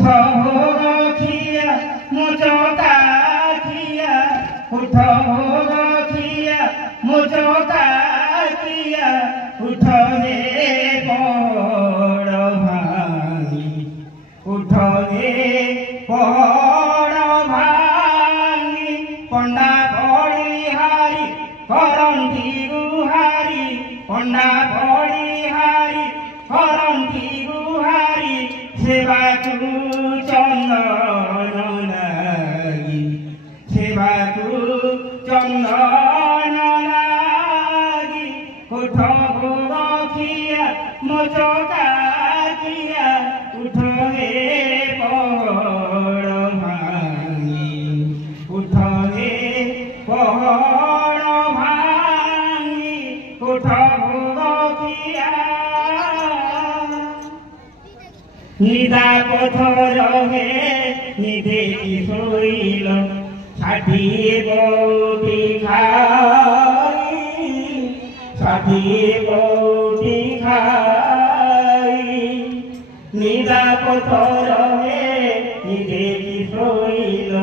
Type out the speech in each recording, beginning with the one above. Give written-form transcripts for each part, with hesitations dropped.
उठ भोग खिया मुझका खिया उठ भोग खिया मुझका खिया उठ रे पड़ भांगी उठ रे पड़ भांगी पंडा बड़ी हारी करंती गुहारी पंडा बड़ी हारी करंती गुहारी सेवा तू चंदन लागी सेवा तू चंदन लागी उठ भोग खिया मुझका खिया उठ रे पड़ भांगी उठ रे पड़ भांगी उठ भोग खिया निदा पथर हे निधे शोल षाठिए बौटी खाई षाठिए बौटी खाई निदा पथर हे निधे शोल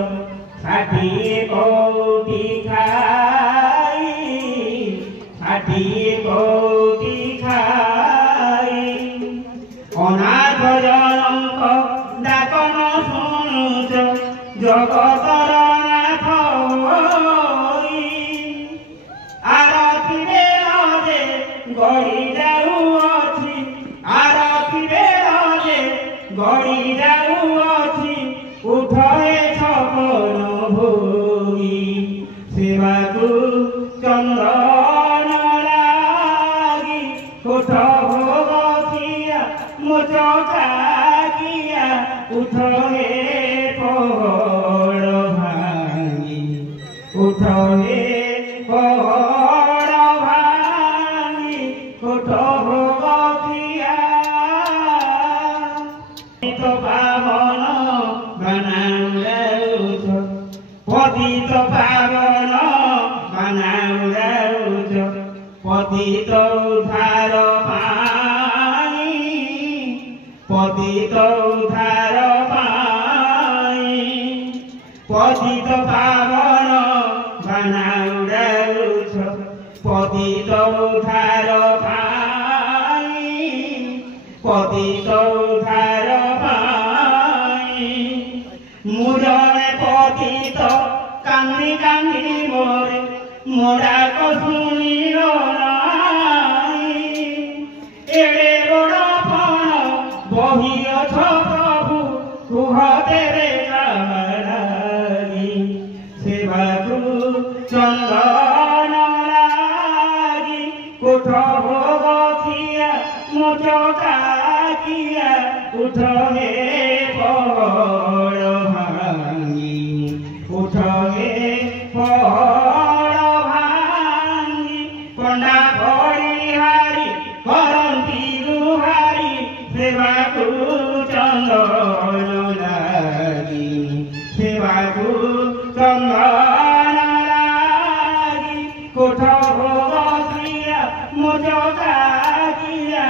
षाठिए बौटी खाई षाठिए बौटी खाई अनाथ जनक डाकन शुणुच जगतर नाथ आरती बेले गड़ी जाऊँगी आरती बेले गड़ी जाऊँगी उठे छपन भोगी सेवा को चंदन लागी उठ भोग खिया मुझका खिया उठ रे पड़ भांगी उठ रे पड़ भांगी उठ भोग खिया तो पावन बनाउछ पतित पावन बनाउछ पतित उद्धार पाई पतित उद्धार पाई पतित पावन बनाउछ पतित उद्धार पाई पतित उद्धार पाई मुजने पतित कांदी कांदी मोरे मोरा को सुनिल नाई एड़े बड़ पण बहिअछ प्रभु कुह तेरे लागी सेवा तू चंदन लागी उठ भोग खिया मुझका खिया उठ हे पड़ भांगी उठ हे पड़ भांगी पंडा बड़ी हारी करंती गुहारी सेवा को चंदन लागी सेवा को चंदन लागी उठ भोग खिया मुझका खिया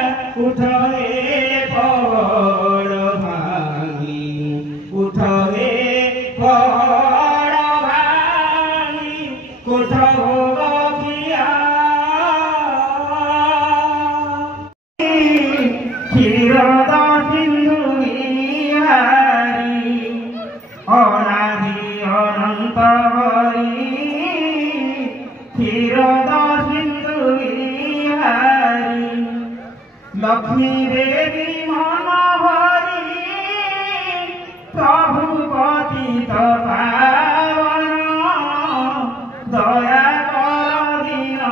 उठ रे पड़ भांगी उठ रे पड़ भांगी उठ भोग खिया क्षीरद सिंधु विहारी अनादि अनंत हरि क्षीरद सिंधु विहारी लक्ष्मी देवी मनोहरी प्रभु पतित पावन दया कर दीन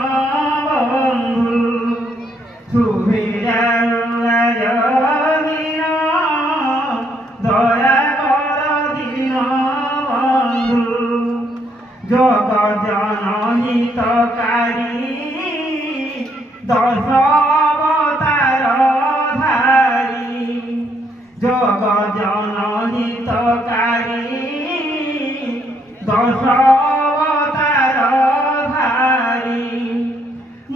बंधु सुभिया दीन दया कर दीन बंधु जग जनहितकारी दश अवतार धारी जग जनहितकारी दश अवतार धारी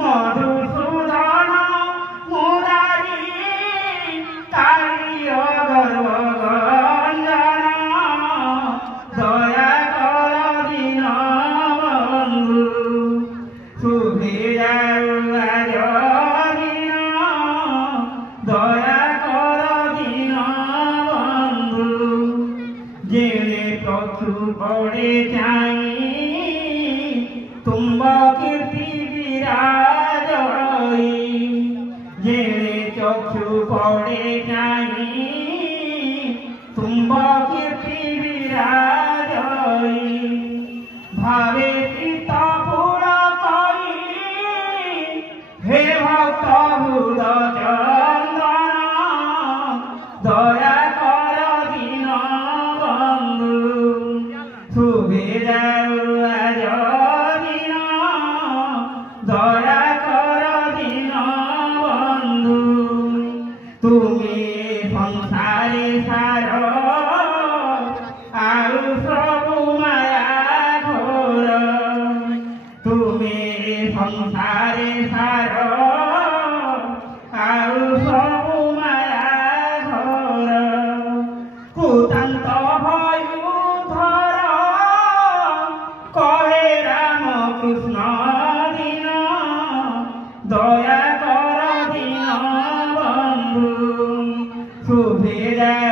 मधुसूदन मुरारी कालिय गर्भ দয়া কর দীন বন্ধু জেনে চক্ষু পড়ে চাই তুম্ব কীর্তি বিরাজই জেনে চক্ষু পড়ে চাই তুম্ব কীর্তি বিরাজই ভাবে চিত্ত পুর করি হে ভক্ত ভূত চন্দন দয়া কর দীন বন্ধু সুবিধা দিন দয়া কর দীন বন্ধু তুমি সংসারে সার আর প্রভু মায়া ঘোর তুমি সংসারে সার আর প্রভু মায়া ঘোর কুতান্ত ভয়ুধর কহে রাম কৃষ্ণ দীন দয়া কর দীন বন্ধু সুবিধা